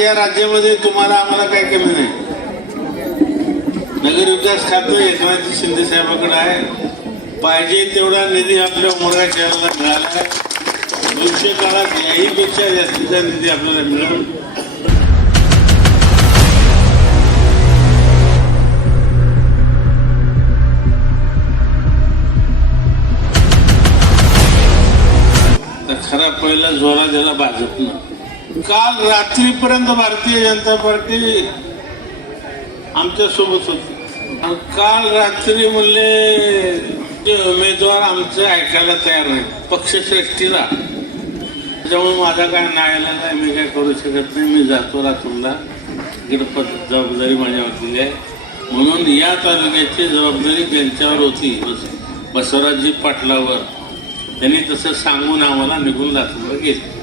या राज्यामध्ये तुम्हाला आम्हाला काय कमी नाही. नगर विकास खातं एकनाथ शिंदे साहेबाकडे आहे. पाहिजे तेवढा निधी आपल्या मोठ्या शहराला मिळाला आहे. भविष्य काळात याही पेक्षा जास्तीचा निधी आपल्याला मिळेल. तर खरा पहिला जोरा दिला भाजपनं. काल रात्रीपर्यंत भारतीय जनता पार्टी आमच्यासोबत होती. काल रात्री म्हणले उमेदवार आमचं ऐकायला तयार नाही पक्षश्रेष्ठीला. त्याच्यामुळे माझा काय नायला नाही मी काय करू शकत नाही मी जातो लातूरला. इकडे जबाबदारी माझ्यावरती आहे. म्हणून या तालुक्याची जबाबदारी त्यांच्यावर होती. बस बसवराजजी पाटलावर. त्यांनी तसं सांगून आम्हाला निघून लातूरला गेले.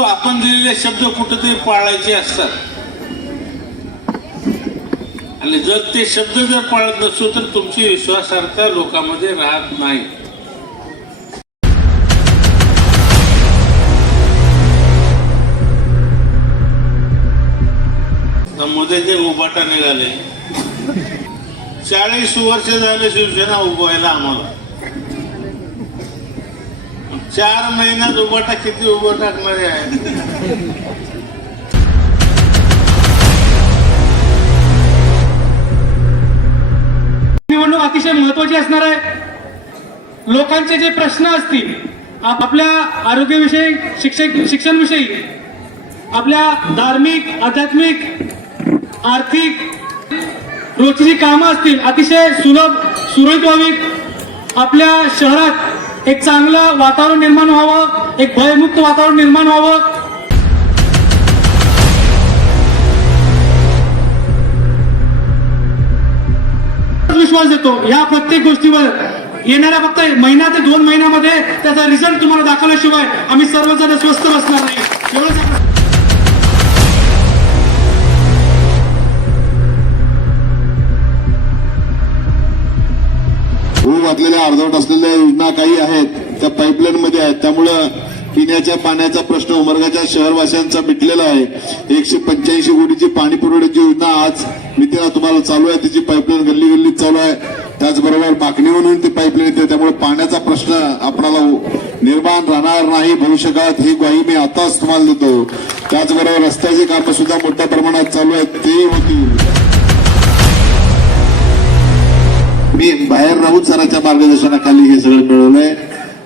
आपण दिलेले शब्द कुठेतरी पाळायचे असतात. आणि जर ते शब्द जर पाळत नसतो तर तुमची विश्वासार्हता लोकांमध्ये राहत नाही. आता मध्ये जे उभाटा निघाले. चाळीस वर्ष झाले शिवसेना उभवायला आम्हाला. चार महिन्यात उभाटा किती उभं टाकणारे आहे निवडणूक अतिशय महत्वाची असणार आहे. लोकांचे जे प्रश्न असतील आप- आपल्या आरोग्यविषयी शिक्षक शिक्षणविषयी आपल्या धार्मिक आध्यात्मिक आर्थिक रोजची कामं असतील अतिशय सुलभ सुरळीत व्हावीत. आपल्या शहरात एक चांगलं वातावरण निर्माण व्हावं एक भयमुक्त वातावरण निर्माण व्हावं. विश्वास देतो या प्रत्येक गोष्टीवर येणाऱ्या फक्त महिना ते दोन महिन्यामध्ये त्याचा रिझल्ट तुम्हाला दाखवल्याशिवाय आम्ही सर्वजण स्वस्थ बसणार नाही. एवढंच होऊ घातलेल्या अर्धवट असलेल्या योजना काही आहेत त्या पाईपलाईन मध्ये आहेत. त्यामुळं पिण्याच्या पाण्याचा प्रश्न उमरगाच्या शहरवासियांचा मिटलेला आहे. एकशे पंच्याऐंशी कोटीची पाणी पुरवठ्याची योजना आज मितीला तुम्हाला चालू आहे. त्याची पाईपलाईन गल्ली गल्लीत चालू आहे. त्याचबरोबर मागणीवरून ती पाईपलाईन येते त्यामुळे पाण्याचा प्रश्न आपणाला निर्माण राहणार नाही. भविष्यकाळात ही ग्वाही मी आताच तुम्हाला देतो. त्याचबरोबर रस्त्याची कामं सुद्धा मोठ्या प्रमाणात चालू आहेत. तेही होतील. मी बाहेर राहून सरांच्या मार्गदर्शनाखाली हे सगळं मिळवलंय.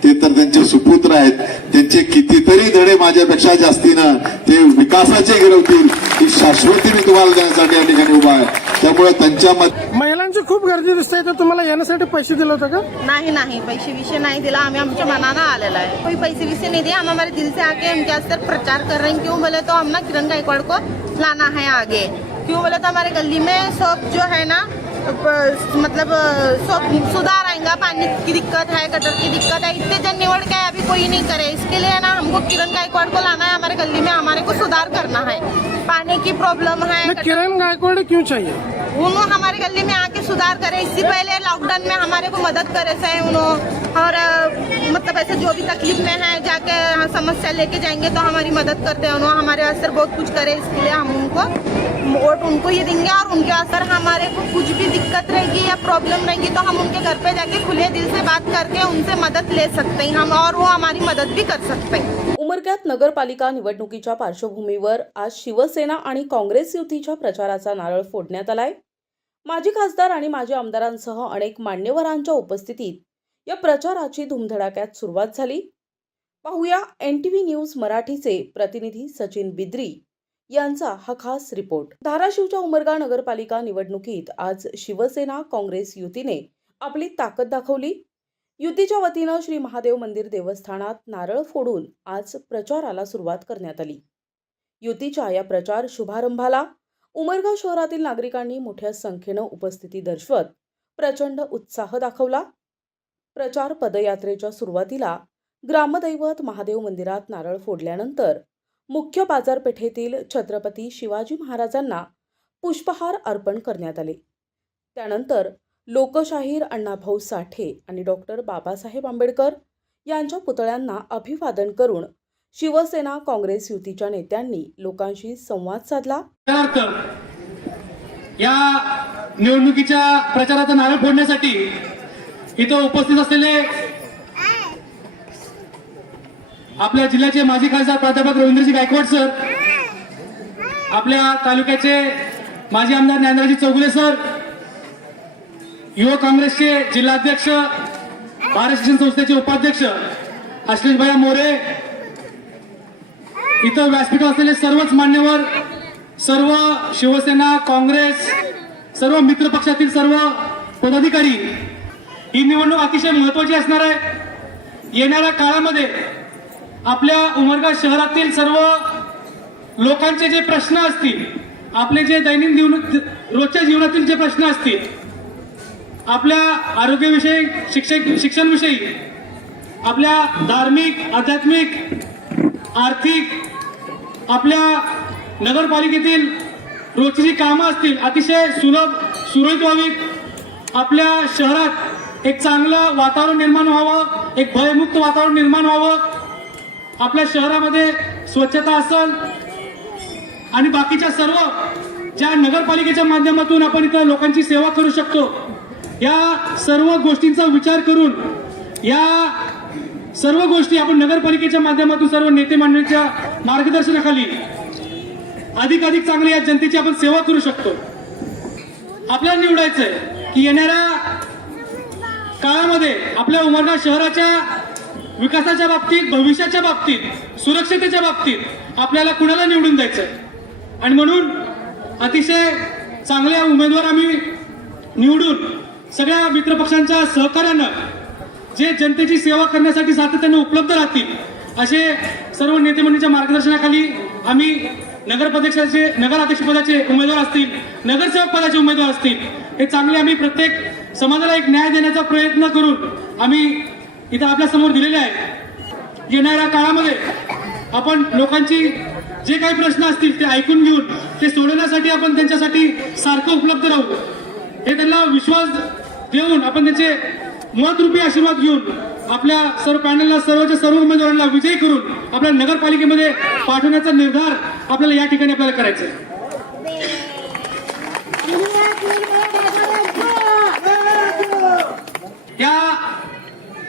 ते तर त्यांचे सुपुत्र आहेत. त्यांचे कितीतरी धडे माझ्यापेक्षा जास्तीनं ते विकासाचे घडवतील ही शाश्वती मी तुम्हाला देण्यासाठी या ठिकाणी उभा आहे. त्यामुळे त्यांच्या मत महिलांची खूप गर्दी दिसते तर तुम्हाला येण्यासाठी पैसे दिले होते का? नहीं नहीं. पैसे विषय नहीं दिला. हमें आमच्या मनाना आलेला है कोई पैसे विषय नहीं दिया हम हमारे दिल से आके वास्ते प्रचार कर रहे हैं. क्यों बोले तो हम ना किरण गायकवाड़ को लाना है आगे. क्यों बोले तो हमारे गली में सब जो है ना मतलब सुधार आएगा पानी की दिक्कत है गटर की दिक्कत है इतने जन निवड़ के अभी कोई नहीं करे। इसके लिए ना हमको किरण गायकवाड़ को लाना है हमारे गली में हमारे को सुधार करना है। पानी की प्रॉब्लम है किरण गायकवाड़ क्यों चाहिए? उन्होंने हमारे गली में आके सुधार करे इससे पहले लॉकडाउन में हमारे को मदद करे से उन्होंने और मतलब ऐसे जो भी तकलीफ़ में है जाके हाँ, समस्या लेके जाएँगे तो हमारी मदद करते हैं उन्होंने हमारे असर बहुत कुछ करे इसके लिए हम उनको वोट उनको ये देंगे और उनके असर हमारे को कुछ भी दिक्कत रहेगी या प्रॉब्लम रहेगी तो हम उनके घर पे जाके खुले दिल से बात करके उनसे मदद ले सकते हैं हम और वो हमारी मदद भी कर सकते हैं। उमरग्यात नगरपालिका निवडणुकीच्या पार्श्वभूमीवर आज शिवसेना आणि काँग्रेस युतीच्या प्रचाराचा नारळ फोडण्यात आलाय. माजी खासदार आणि माजी आमदारांसह अनेक मान्यवरांच्या उपस्थितीत या प्रचाराची धुमधडाक्यात सुरुवात झाली. पाहूया एन टी व्ही न्यूज मराठीचे प्रतिनिधी सचिन बिद्री. यांचा हा खास रिपोर्ट. धाराशिवच्या उमरगा नगरपालिका निवडणुकीत आज शिवसेना काँग्रेस युतीने आपली ताकद दाखवली. युतीच्या वतीनं श्री महादेव मंदिर देवस्थानात नारळ फोडून आज प्रचाराला सुरुवात करण्यात आली. युतीच्या या प्रचार शुभारंभाला उमरगा शहरातील नागरिकांनी मोठ्या संख्येनं उपस्थिती दर्शवत प्रचंड उत्साह दाखवला. प्रचार पदयात्रेच्या सुरुवातीला ग्रामदैवत महादेव मंदिरात नारळ फोडल्यानंतर मुख्य बाजारपेठेतील छत्रपती शिवाजी महाराजांना पुष्पहार अर्पण करण्यात आले. त्यानंतर लोकशाहीर अण्णाभाऊ साठे आणि डॉक्टर बाबासाहेब आंबेडकर यांच्या पुतळ्यांना अभिवादन करून शिवसेना काँग्रेस युतीच्या नेत्यांनी लोकांशी संवाद साधला. या निवडणुकीच्या प्रचाराचा नारळ फोडण्यासाठी इथं उपस्थित असलेले आपल्या जिल्ह्याचे माजी खासदार प्राध्यापक रवींद्रजी गायकवाड सर आपल्या तालुक्याचे माजी आमदार ज्ञानराजी चौगुले सर युवक काँग्रेसचे जिल्हाध्यक्ष भारत शिक्षण संस्थेचे उपाध्यक्ष आश्लेषभाई मोरे इथं व्यासपीठ असलेले सर्वच मान्यवर सर्व शिवसेना काँग्रेस सर्व मित्र पक्षातील सर्व पदाधिकारी ही निवडणूक अतिशय महत्वाची असणार आहे. येणाऱ्या काळामध्ये आपल्या उमरगा शहरातील सर्व लोकांचे जे प्रश्न असतील आपले जे दैनंदिन जीवन रोजच्या जीवनातील जे प्रश्न असतील आपल्या आरोग्यविषयी शिक्षक शिक्षणविषयी आपल्या धार्मिक आध्यात्मिक आर्थिक आपल्या नगरपालिकेतील रोजची जी कामं असतील अतिशय सुलभ सुरळीत व्हावीत. आपल्या शहरात एक चांगलं वातावरण निर्माण व्हावं एक भयमुक्त वातावरण निर्माण व्हावं. आपल्या शहरामध्ये स्वच्छता असेल आणि बाकीच्या सर्व ज्या नगरपालिकेच्या माध्यमातून आपण इथं लोकांची सेवा करू शकतो या सर्व गोष्टींचा विचार करून या सर्व गोष्टी आपण नगरपालिकेच्या माध्यमातून सर्व नेते मंडळीच्या मार्गदर्शनाखाली अधिक अधिक चांगली या जनतेची आपण सेवा करू शकतो. आपल्याला निवडायचंय की येणाऱ्या काळामध्ये आपल्या उमरगा शहराच्या विकासाच्या बाबतीत भविष्याच्या बाबतीत सुरक्षतेच्या बाबतीत आपल्याला कुणाला निवडून द्यायचंय? आणि म्हणून अतिशय चांगल्या उमेदवार आम्ही निवडून सगळ्या मित्रपक्षांच्या सहकार्यानं जे जनतेची सेवा करण्यासाठी सातत्यानं उपलब्ध राहतील असे सर्व नेते मंडळीच्या मार्गदर्शनाखाली आम्ही नगरपक्षाचे नगर पदाचे उमेदवार असतील नगरसेवक पदाचे उमेदवार असतील हे चांगले आम्ही प्रत्येक समाजाला एक न्याय देण्याचा प्रयत्न करून आम्ही इथं आपल्यासमोर दिलेले आहे. येणाऱ्या काळामध्ये आपण लोकांची जे काही प्रश्न असतील ते ऐकून घेऊन ते सोडवण्यासाठी आपण त्यांच्यासाठी सारखं उपलब्ध राहू. हे त्यांना विश्वास देऊन आपण त्यांचे महत्रूपी आशीर्वाद घेऊन आपल्या सर्व पॅनलला सर्वच्या सर्व उमेदवारांना विजयी करून आपल्या नगरपालिकेमध्ये पाठवण्याचा निर्धार आपल्याला या ठिकाणी आपल्याला करायचा आहे. या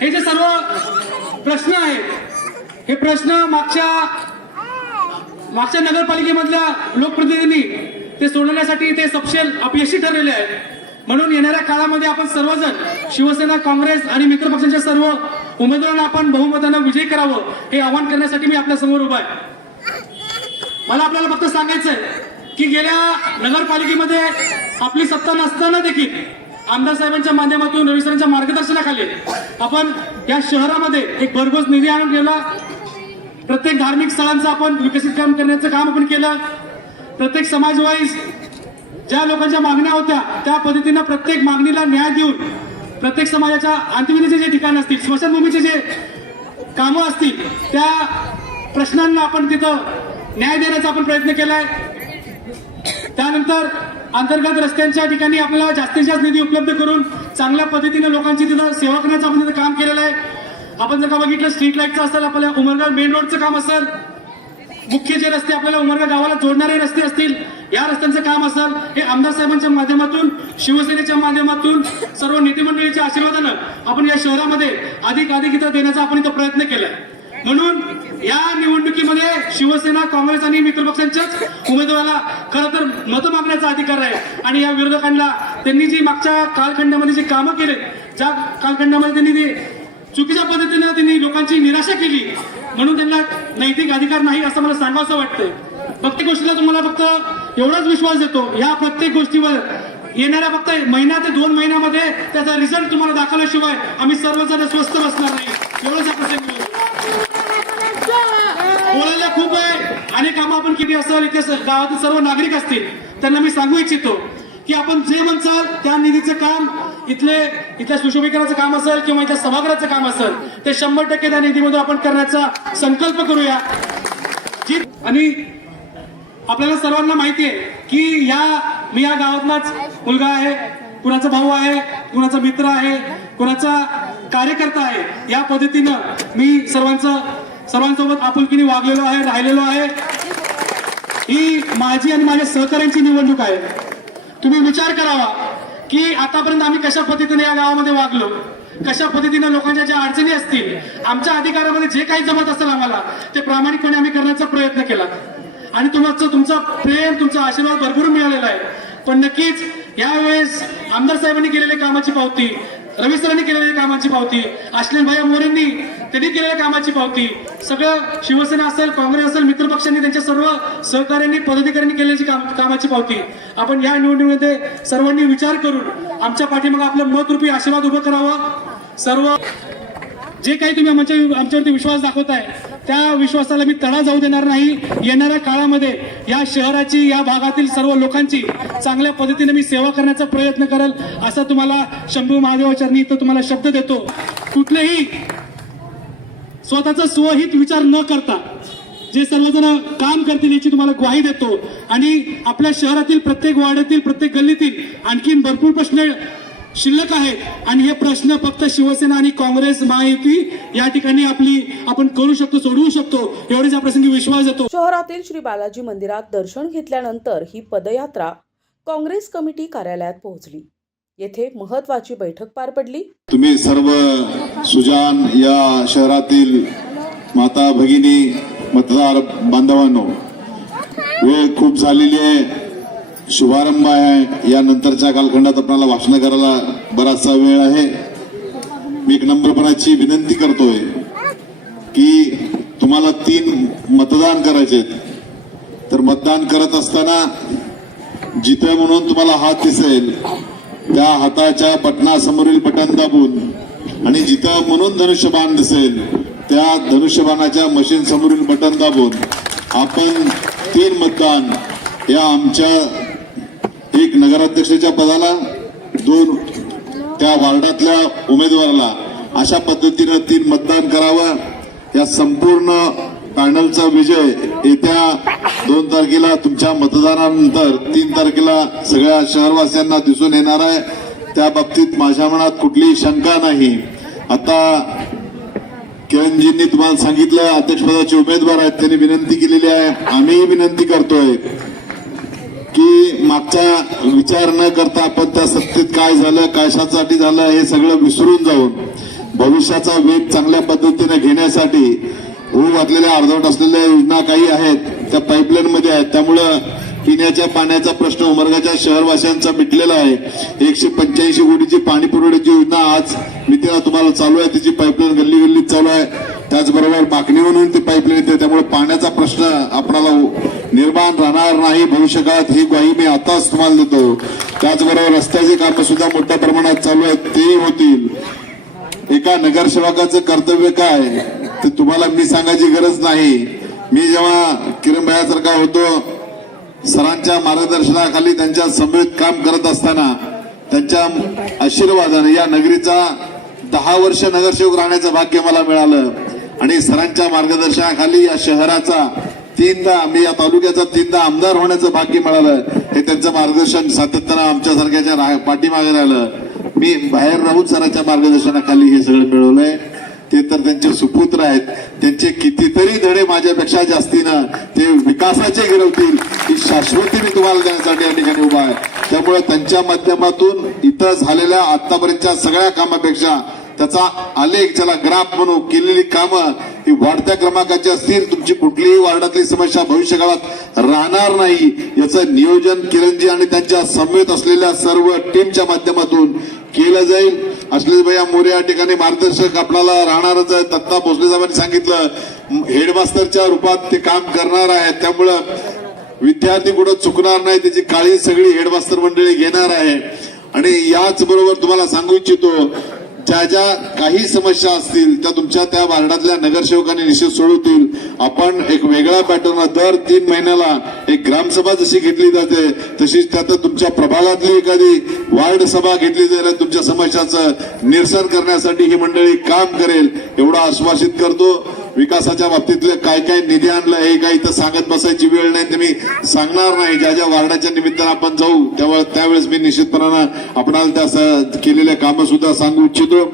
हे जे सर्व प्रश्न आहेत हे प्रश्न मागच्या मागच्या नगरपालिकेमधल्या लोकप्रतिनिधींनी ते सोडवण्यासाठी ते सपशेल अपयशी ठरलेले आहे म्हणून येणाऱ्या काळामध्ये आपण सर्वजण शिवसेना काँग्रेस आणि मित्रपक्षांच्या सर्व उमेदवारांना आपण बहुमतानं विजय करावं हे आवाहन करण्यासाठी मी आपल्यासमोर उभा आहे. मला आपल्याला फक्त सांगायचंय की गेल्या नगरपालिकेमध्ये आपली सत्ता नसताना देखील आमदार साहेबांच्या माध्यमातून रवी सरांच्या मार्गदर्शनाखाली आपण या शहरामध्ये एक भरघोस निधी आणून गेला प्रत्येक धार्मिक स्थळांचं आपण विकसित काम करण्याचं काम आपण केलं. प्रत्येक समाजवाईज ज्या लोकांच्या मागण्या होत्या त्या पद्धतीनं प्रत्येक मागणीला न्याय देऊन प्रत्येक समाजाच्या अंतविधीचे जे ठिकाण असतील स्मशानभूमीचे जे कामं असतील त्या प्रश्नांना आपण तिथं न्याय देण्याचा आपण प्रयत्न केलाय. त्यानंतर अंतर्गत रस्त्यांच्या ठिकाणी आपल्याला जास्तीत जास्त निधी उपलब्ध करून चांगल्या पद्धतीने लोकांची तिथं सेवा करण्याचं आपण तिथं काम केलेलं आहे. आपण जर का बघितलं स्ट्रीट लाईटचं असेल आपल्या उमरगाव मेन रोडचं काम असेल मुख्य जे रस्ते आपल्याला उमरगा गावाला जोडणारे रस्ते असतील या रस्त्यांचं काम असेल हे आमदार साहेबांच्या माध्यमातून शिवसेनेच्या माध्यमातून सर्व नेतेमंडळीच्या आशीर्वादानं आपण या शहरामध्ये अधिक अधिक इथं देण्याचा आपण इथं प्रयत्न केला म्हणून या निवडणुकीमध्ये शिवसेना काँग्रेस आणि मित्रपक्षांच्याच उमेदवाराला खरं तर मतं मागण्याचा अधिकार आहे. आणि या विरोधकांना त्यांनी जी मागच्या कालखंडामध्ये जी कामं केले ज्या कालखंडामध्ये त्यांनी ते चुकीच्या पद्धतीनं त्यांनी लोकांची निराशा केली म्हणून त्यांना नैतिक अधिकार नाही असं मला सांगावं वाटतं प्रत्येक गोष्टीला तुम्हाला फक्त एवढाच विश्वास देतो या प्रत्येक गोष्टीवर येणाऱ्या फक्त महिना ते दोन महिन्यामध्ये त्याचा रिझल्ट तुम्हाला दाखवल्याशिवाय आम्ही सर्वजण स्वस्त बसणार नाही. एवढंच या बोलायला खूप आहे. अनेक कामं आपण किती असेल इथे गावातील सर्व नागरिक असतील त्यांना मी सांगू इच्छितो की आपण जे म्हणसाल त्या निधीचं काम इथले इथल्या सुशोभीकरणाचं काम असेल किंवा इथल्या सभागृहाचं काम असेल ते शंभर टक्के त्या निधीमधून आपण करण्याचा संकल्प करूया. जी आणि आपल्याला सर्वांना माहिती आहे की या मी या गावातलाच मुलगा आहे कुणाचा भाऊ आहे कुणाचा मित्र आहे कुणाचा कार्यकर्ता आहे या पद्धतीनं मी सर्वांचं सर्वांसोबत आपुलकीने वागलेलो आहे राहिलेलो आहे. ही माझी आणि माझ्या सहकाऱ्यांची निवडणूक आहे. तुम्ही विचार करावा की आतापर्यंत आम्ही कशा पद्धतीने या गावामध्ये वागलो? कशा पद्धतीने लोकांच्या ज्या अडचणी असतील आमच्या अधिकारामध्ये जे काही जमत असेल आम्हाला ते प्रामाणिकपणे आम्ही करण्याचा प्रयत्न केला. आणि तुमचं तुमचा प्रेम तुमचा आशीर्वाद भरपूर मिळालेला आहे. पण नक्कीच यावेळेस आमदार साहेबांनी केलेल्या कामाची पावती रवी सरांनी केलेल्या कामाची पावती आश्लेन भाई मोरेंनी त्यांनी केलेल्या कामाची पावती. सगळं शिवसेना असेल काँग्रेस असेल मित्रपक्षांनी त्यांच्या सर्व सहकार्यांनी पदाधिकाऱ्यांनी केलेली काम- कामाची पावती. आपण या निवडणुकीमध्ये सर्वांनी विचार करून आमच्या पाठीमागे आपलं मतरूपी आशीर्वाद उभं करावा. सर्व जे काही तुम्ही आमच्या आमच्यावरती विश्वास दाखवताय त्या विश्वासाला मी तडा जाऊ देणार नाही. येणाऱ्या काळामध्ये या शहराची या भागातील सर्व लोकांची चांगल्या पद्धतीने मी सेवा करण्याचा प्रयत्न करेल असा तुम्हाला शंभू महादेवाचरणी इथं तुम्हाला शब्द देतो. कुठलेही स्वतःचा स्वहित विचार न करता जे सर्वजण काम करतील याची तुम्हाला ग्वाही देतो. आणि आपल्या शहरातील प्रत्येक वाड्यातील प्रत्येक गल्लीतील आणखीन भरपूर प्रश्न शिल्लक आहेत. आणि हे प्रश्न फक्त शिवसेना आणि काँग्रेस महायुती या ठिकाणी आपली आपण करू शकतो सोडवू शकतो एवढेच या प्रसंगी विश्वास येतो शहरातील श्री बालाजी मंदिरात दर्शन घेतल्यानंतर ही पदयात्रा काँग्रेस कमिटी कार्यालयात पोहोचली. येथे महत्वाची बैठक पार पडली. तुम्ही सर्व सुजान या शहरातील माता भगिनी मतदार बांधवांनो वेळ खूप झालेली आहे. शुभारंभ आहे. या नंतरच्या कालखंडात आपल्याला भाषण करायला बराचसा वेळ आहे. मी एक नम्रपणाची विनंती करतोय की तुम्हाला तीन मतदान करायचे तर मतदान करत असताना जिथे म्हणून तुम्हाला हात दिसेल. त्या हाताच्या पटनासमोरील बटन दाबून आणि जिथं म्हणून धनुष्यबाण दिसेल त्या धनुष्यबाणाच्या मशीन समोरील बटन दाबून आपण तीन मतदान या आमच्या एक नगराध्यक्षाच्या पदाला दोन त्या वार्डातल्या उमेदवाराला अशा पद्धतीनं तीन मतदान करावं या संपूर्ण पॅनलचा विजय येत्या दोन तारखेला तुमच्या मतदानानंतर तीन तारखेला सगळ्या शहरवासियांना दिसून येणार आहे. त्या बाबतीत माझ्या मनात कुठलीही शंका नाही. आता किरणजींनी तुम्हाला सांगितलं अध्यक्षपदाचे उमेदवार आहेत त्यांनी विनंती केलेली आहे. आम्हीही विनंती करतोय की मागचा विचार न करता आपण त्या सत्तेत काय झालं कशासाठी झालं हे सगळं विसरून जाऊन भविष्याचा वेग चांगल्या पद्धतीने घेण्यासाठी होऊ घातलेल्या अर्धवट असलेल्या योजना काही आहेत त्या पाईपलाईन मध्ये आहेत. त्यामुळं पिण्याच्या पाण्याचा प्रश्न उमरगाच्या शहरवासियांचा मिटलेला आहे. एकशे पंच्याऐंशी कोटीची पाणी पुरवठ्याची योजना आज मितीला तुम्हाला चालू आहे. त्याची पाईपलाईन गल्ली गल्लीत चालू आहे. त्याचबरोबर बाकणी म्हणून ती पाईपलाईन येते. त्यामुळे पाण्याचा प्रश्न आपणाला निर्माण राहणार नाही. भविष्यकाळात ही ग्वाही मी आताच तुम्हाला देतो. त्याचबरोबर रस्त्याची कामं सुद्धा मोठ्या प्रमाणात चालू आहेत. तेही होतील. एका नगरसेवकाचं कर्तव्य काय? ते तुम्हाला मी सांगायची गरज नाही. मी जेव्हा किरण भयासारखा होतो सरांच्या मार्गदर्शनाखाली त्यांच्या समवेत काम करत असताना त्यांच्या आशीर्वादाने या नगरीचा दहा वर्ष नगरसेवक राहण्याचं भाग्य मला मिळालं. आणि सरांच्या मार्गदर्शनाखाली या शहराचा तीनदा मी या तालुक्याचा तीनदा आमदार होण्याचं भाग्य मिळालं. हे त्यांचं मार्गदर्शन सातत्यानं आमच्यासारख्याच्या पाठीमागे राहिलं. मी बाहेर राहून सरांच्या मार्गदर्शनाखाली हे सगळं मिळवलंय. ते तर त्यांचे सुपुत्र आहेत. त्यांचे कितीतरी धडे माझ्यापेक्षा जास्तीनं ते विकासाचे गिरवतील ही शाश्वती मी तुम्हाला देण्यासाठी या ठिकाणी उभा आहे. त्यामुळे त्यांच्या माध्यमातून इथं झालेल्या आतापर्यंतच्या सगळ्या कामापेक्षा त्याचा आलेख ज्याला ग्राफ म्हणू केलेली कामं ही वाढत्या क्रमांकाची असतील तुमची कुठलीही वार्डातली समस्या भविष्यकाळात राहणार नाही याचं नियोजन किरणजी आणि त्यांच्या समवेत असलेल्या सर्व टीमच्या माध्यमातून केलं जाईल. असले भैया मोरे या ठिकाणी मार्गदर्शक आपल्याला राहणारच आहे दत्ता भोसले साहेबांनी सांगितलं हेडमास्टरच्या रूपात ते काम करणार आहे त्यामुळं विद्यार्थी कुठं चुकणार नाही त्याची काळजी सगळी हेडमास्टर मंडळी घेणार आहे. आणि याच बरोबर तुम्हाला सांगू इच्छितो ज्या ज्या काही समस्या असतील त्या तुमच्या त्या वार्डातल्या नगरसेवकांनी निश्चित सोडवतील. आपण एक वेगळा पॅटर्न दर तीन महिन्याला एक ग्रामसभा जशी घेतली जाते तशीच त्यात तुमच्या प्रभागातली एखादी वार्ड सभा घेतली जाईल तुमच्या समस्याचं निरसन करण्यासाठी ही मंडळी काम करेल एवढं आश्वासित करतो. विकासाच्या बाबतीतले काय काय निधी आणलं हे काही इथं सांगत बसायची वेळ नाही ते मी सांगणार नाही. ज्या ज्या वार्डाच्या निमित्तानं आपण जाऊ तेव्हा त्यावेळेस मी निश्चितपणानं आपणाला त्या स- केलेल्या कामं सुद्धा सांगू इच्छितो.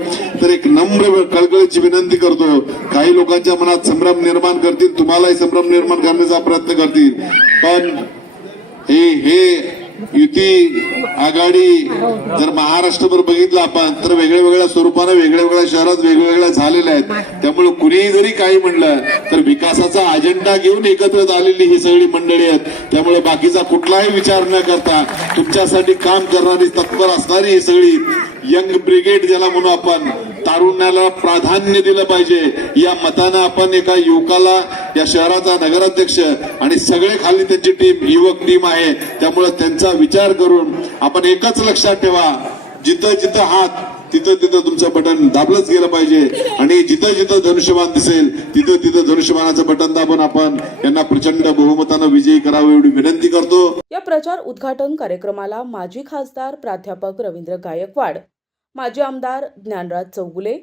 तर एक नम्र कळकळीची विनंती करतो. काही लोकांच्या मनात संभ्रम निर्माण करतील तुम्हालाही संभ्रम निर्माण करण्याचा प्रयत्न करतील. पण हे हे युती आघाडी जर महाराष्ट्रभर बघितलं आपण तर वेगळ्या वेगळ्या स्वरूपानं वेगळ्या वेगळ्या शहरात वेगवेगळ्या झालेल्या आहेत. त्यामुळे कुणीही जरी काही म्हणलं तर विकासाचा अजेंडा घेऊन एकत्र आलेली ही सगळी मंडळी आहेत. त्यामुळे बाकीचा कुठलाही विचार न करता तुमच्यासाठी काम करणारी तत्पर असणारी ही सगळी यंग ब्रिगेड ज्याला म्हणू आपण तारुण्याला प्राधान्य दिलं पाहिजे. या मतानं आपण एका युवकाला या शहराचा नगराध्यक्ष आणि सगळे खाली त्यांची टीम युवक टीम आहे. त्यामुळे त्यांचा विचार करून आपण एकच लक्षात ठेवा. जिथं जिथं हात तिथं तिथं तुमचं बटन दाबलंच गेलं पाहिजे. आणि जिथं जिथं धनुष्यबाण दिसेल तिथं तिथं धनुष्यबाणाचं बटन दाबून आपण यांना प्रचंड बहुमतानं विजयी करावं एवढी विनंती करतो. या प्रचार उद्घाटन कार्यक्रमाला माजी खासदार प्राध्यापक रवींद्र गायकवाड माजी आमदार ज्ञानराज चौगुले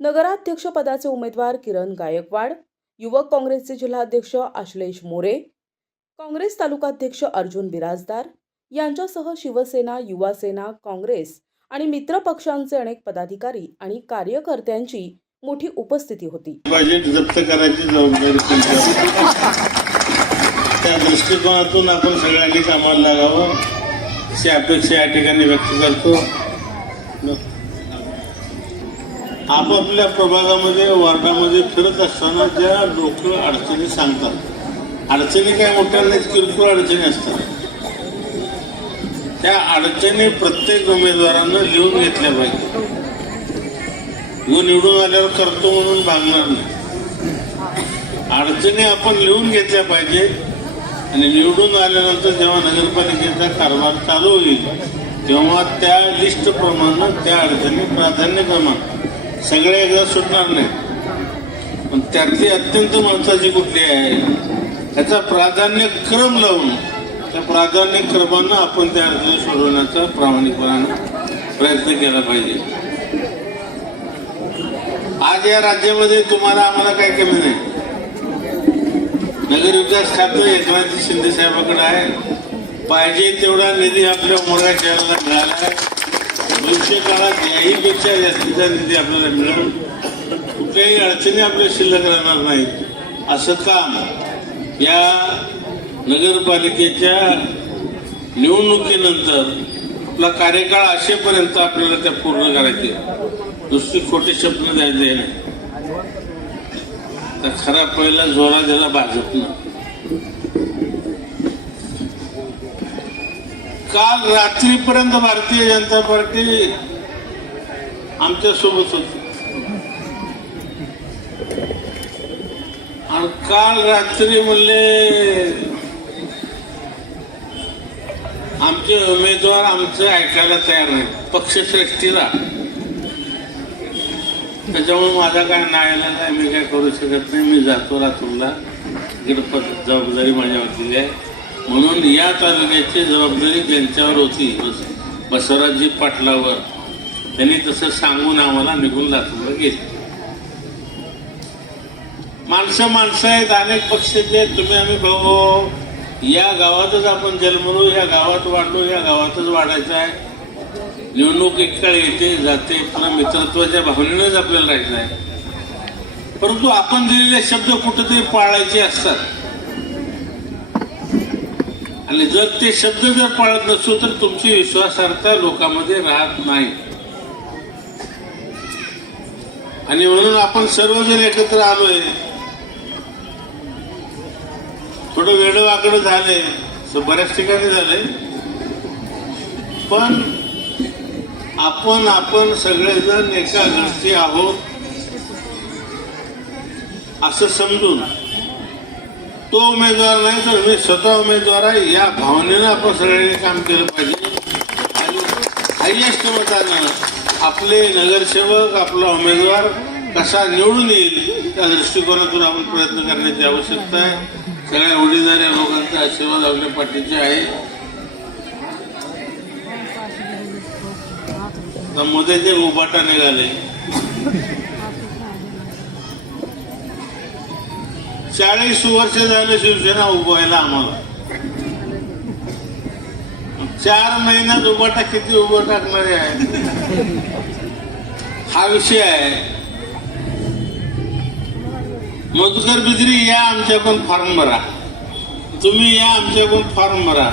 नगराध्यक्षपदाचे उमेदवार किरण गायकवाड युवक काँग्रेसचे जिल्हाध्यक्ष आश्लेष मोरे काँग्रेस तालुकाध्यक्ष अर्जुन बिराजदार यांच्यासह शिवसेना युवासेना काँग्रेस आणि मित्र पक्षांचे अनेक पदाधिकारी आणि कार्यकर्त्यांची मोठी उपस्थिती होती. बजेट जप्त करायची जबाबदारी त्या दृष्टिकोनातून आपण सगळ्यांनी कामाला लागावं. अशी अपेक्षा या ठिकाणी व्यक्त करतो. आपापल्या प्रभागामध्ये वार्डामध्ये फिरत असताना ज्या लोक अडचणी सांगतात अडचणी काय मोठ्या नाहीत किरकोळ अडचणी असतात. त्या अडचणी प्रत्येक उमेदवारानं लिहून घेतल्या पाहिजे व निवडून आल्यावर करतो म्हणून भागणार नाही. अडचणी आपण लिहून घेतल्या पाहिजे आणि निवडून आल्यानंतर जेव्हा नगरपालिकेचा कारभार चालू होईल तेव्हा त्या लिस्टप्रमाणे त्या अडचणी प्राधान्यक्रमांक सगळ्या एकदा सुटणार नाही. पण त्यातली अत्यंत महत्वाची कुठली आहे त्याचा प्राधान्यक्रम लावून त्या प्राधान्य क्रमांना आपण त्या अडचणी सोडवण्याचा प्रामाणिकपणानं प्रयत्न केला पाहिजे. आज या राज्यामध्ये तुम्हाला आम्हाला काय कमी नाही? नगर विकास खातं एकनाथ शिंदे साहेबाकडे आहे. पाहिजे तेवढा निधी आपल्या मोठ्या शहराला मिळाला आहे. भविष्य काळात याहीपेक्षा जास्तीचा निधी आपल्याला मिळेल. कुठल्याही अडचणी आपल्या शिल्लक राहणार नाहीत. असं काम या नगरपालिकेच्या निवडणुकीनंतर आपला कार्यकाळ असेपर्यंत आपल्याला त्या पूर्ण करायचे. नुसती खोटे स्वप्न द्यायचे नाही. तर खरा पहिला जोरा दिला भाजपनं. काल रात्रीपर्यंत भारतीय जनता पार्टी आमच्यासोबत होती. आणि काल रात्री म्हणले आमचे उमेदवार आमचं ऐकायला तयार नाही पक्षश्रेष्ठीला. त्याच्यामुळे माझा काय नायला नाही मी काय करू शकत नाही मी जातो रातूरला इकडं जबाबदारी जबाबदारी दिली आहे. म्हणून या तालुक्याची जबाबदारी त्यांच्यावर होती. बसवराजी बसवराजजी पाटलावर. त्यांनी तसं सांगून आम्हाला निघून लातूरला गेले. माणसं माणसं आहेत अनेक पक्षाचे आहेत तुम्ही आम्ही भाऊ या गावातच आपण जन्मलो या गावात वाढलो या गावातच वाढायचं आहे. निवडणूक एक काळ येते जाते पुन्हा मित्रत्वाच्या भावनेनंच आपल्याला राहायचं आहे. परंतु आपण दिलेले शब्द कुठेतरी पाळायचे असतात. आणि जर ते शब्द जर पाळत नसतो तर तुमची विश्वासार्हता लोकांमध्ये राहत नाही. आणि म्हणून आपण सर्वजण एकत्र आलोय. थोडं वेळ वाकडं झालंय. असं बऱ्याच ठिकाणी झालंय. पण आपण आपण सगळेजण एका घरचे आहोत असं समजून तो उमेदवार नाही तर मी स्वतः उमेदवार आहे. या भावनेनं आपण सगळ्यांनी काम केलं पाहिजे. आणि हायएस्ट मतानं आपले नगरसेवक आपला उमेदवार कसा निवडून येईल त्या दृष्टिकोनातून आपण प्रयत्न करण्याची आवश्यकता आहे. सगळ्या उडीदाऱ्या लोकांचा आशीर्वाद आपल्या पाठीचे आहे. आता मध्ये जे उबाटा निघाले. चाळीस वर्ष झालं शिवसेना उभवायला आम्हाला. चार महिन्यात उभाटा किती उभं टाकणारे आहे हा विषय आहे. मधुकर बिजरी या आमच्याकडून फॉर्म भरा. तुम्ही या आमच्याकडून फॉर्म भरा.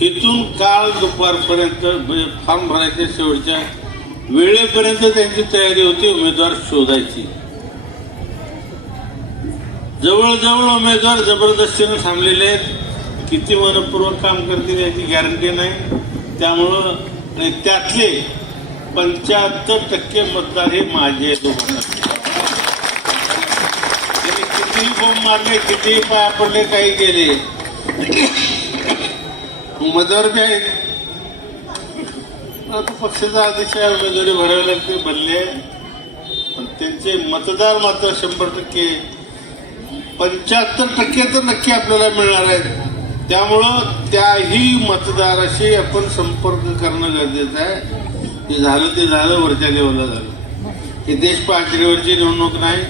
इथून काल दुपारपर्यंत म्हणजे फॉर्म भरायच्या शेवटच्या वेळेपर्यंत त्यांची तयारी होती उमेदवार शोधायची. जवळजवळ उमेदवार जबरदस्तीनं थांबलेले आहेत. किती मनपूर्वक काम करतील याची गॅरंटी नाही. त्यामुळं आणि त्यातले पंच्याहत्तर टक्के मतदार हे माझे लोक त्यांनी कितीही बोंब मारले कितीही पाय पडले काही केले. उमेदवार बी आहेत. आता पक्षाचा आदेश आहे उमेदवारी भरावी लागते भरले पण त्यांचे मतदार मात्र शंभर टक्के पंच्याहत्तर टक्के तर नक्की आपल्याला मिळणार आहेत. त्यामुळं त्याही मतदाराशी आपण संपर्क करणं गरजेचं आहे. ते झालं ते झालं वरच्या लेवलला झालं. हे देश पातळीवरची निवडणूक नाही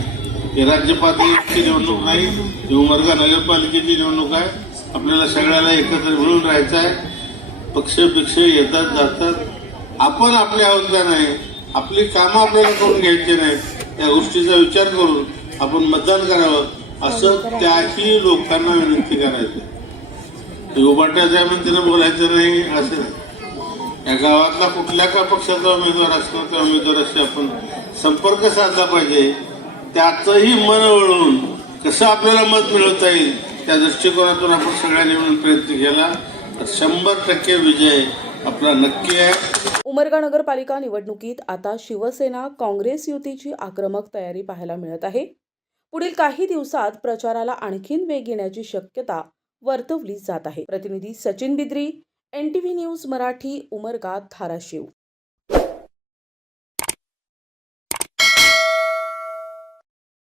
ही राज्य पातळीवरची निवडणूक नाही ही उमरगा नगरपालिकेची निवडणूक आहे. आपल्याला सगळ्याला एकत्र मिळून राहायचं आहे. पक्ष पक्ष येतात जातात. आपण आपले आहोत आहे. नाही आपली कामं आपल्याला करून घ्यायची नाही त्या गोष्टीचा विचार करून आपण मतदान करावं. असं त्याही लोकांना विनंती करायचं. उभाट्याच्या म्हणतीनं बोलायचं नाही असं या गावातला कुठल्या का पक्षाचा उमेदवार असतो त्या उमेदवाराशी आपण संपर्क साधला पाहिजे. त्याचंही मन वळून कसं आपल्याला मत मिळवता येईल त्या दृष्टिकोनातून आपण सगळ्यांनी मिळून प्रयत्न केला. तर शंभर टक्के विजय आपला नक्की आहे. उमरगा नगरपालिका निवडणुकीत आता शिवसेना काँग्रेस युतीची आक्रमक तयारी पाहायला मिळत आहे. पुढील काही दिवसात प्रचाराला आणखीन वेग येण्याची शक्यता वर्तवली जात आहे. प्रतिनिधी Sachin Bidri N T V news Marathi Umarga Dharashiv.